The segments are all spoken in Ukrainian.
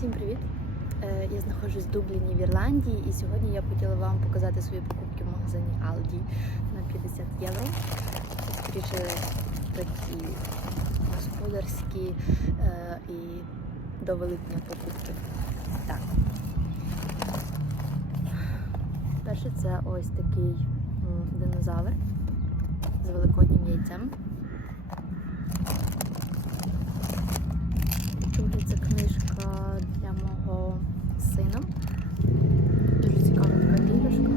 Всім привіт! Е, Я знаходжусь в Дубліні в Ірландії, і сьогодні я хотіла вам показати свої покупки в магазині Aldi на 50 євро. Скоріше такі господарські е, і до Великдня покупки. Так. Перше це ось такий динозавр з великоднім яйцем. Друге це книжка для мого сина. Дуже цікава така іграшка.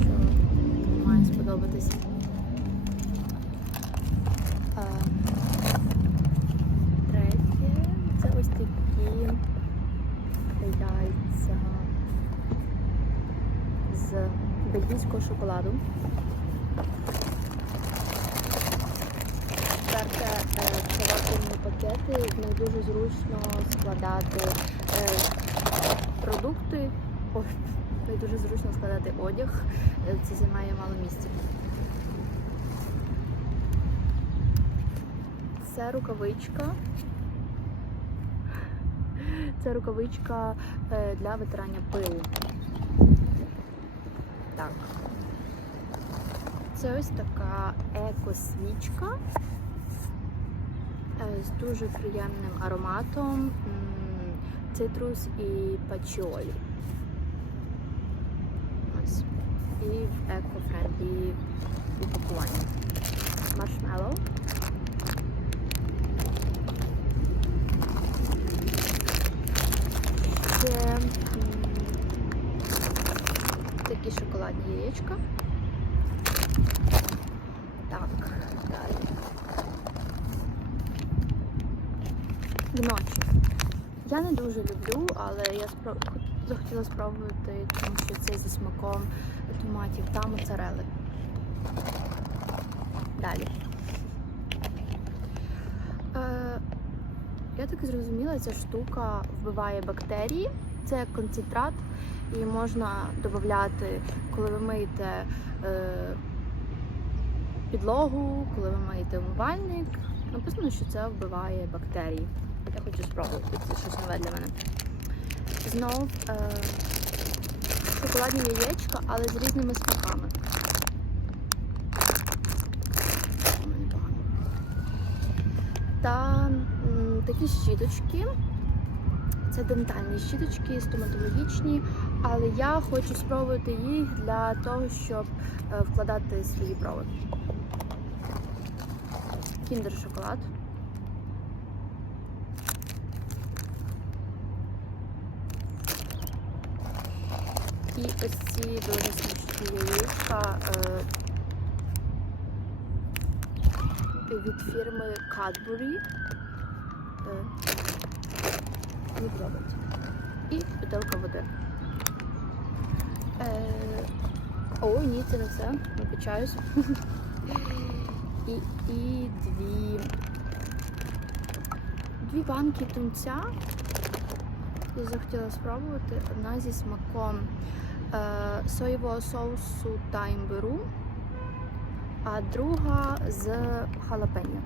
Що має сподобатись. А, Третє це ось такі яйця з бельгійського шоколаду. Е, це вакуумні пакети. В них дуже зручно складати е, продукти. Ой, дуже зручно складати одяг. Е, Це займає мало місця. Це рукавичка. Це рукавичка е, для витирання пилу. Так. Це ось така еко-свічка е, з дуже приємним ароматом цитрус і пачіолі. Ось. І в еко-френдлі упакуванні. Маршмеллоу. Ще такі шоколадні яєчка. Так, далі. Вночі. Я не дуже люблю, але я захотіла спробувати, тому що це зі смаком томатів та моцарели. Далі. Е, я так зрозуміла, ця штука вбиває бактерії. Це як концентрат, і можна додати, коли ви миєте е, підлогу, коли ви миєте умивальник. Написано, що це вбиває бактерії. Я хочу спробувати, це щось нове для мене. Знов е, шоколадні яєчка, але з різними смаками. Та м, такі щіточки. Це дентальні щіточки, стоматологічні, але я хочу спробувати їх для того, щоб е, вкладати свої брови. Кіндер шоколад. І ось ці смачні яєчка е, від фірми Cadbury. Е, Мені подобається. І бутилка води. Е, о, ні, це не все. Вибачаюсь. І, і дві, дві банки тунця. Я захотіла спробувати. Одна зі смаком е, соєвого соусу та імбиру, а друга з халапеньо.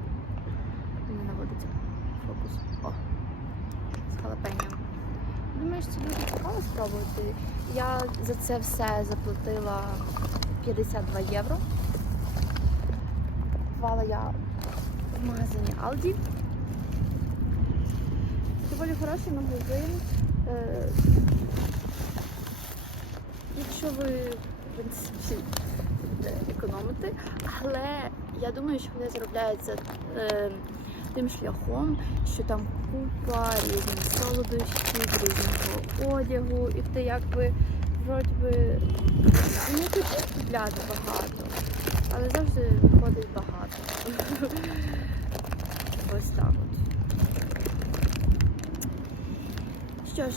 Не наводиться фокус. О, халапеньо. Думаю, що це дуже цікаво спробувати. Я за це все заплатила 52 євро. Купувала я в магазині Aldi. Доволі хороший магазин. Е, якщо ви в принципі будете економити, але я думаю, що вони заробляються е, тим шляхом, що там купа різних солодощів, різного одягу, і ти якби вроді би не хотів купляти багато, але завжди виходить багато. Ось так от. Що ж,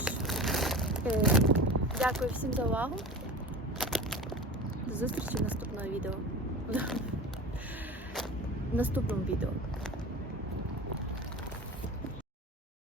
е, дякую всім за увагу. До зустрічі в наступного відео. В наступному відео.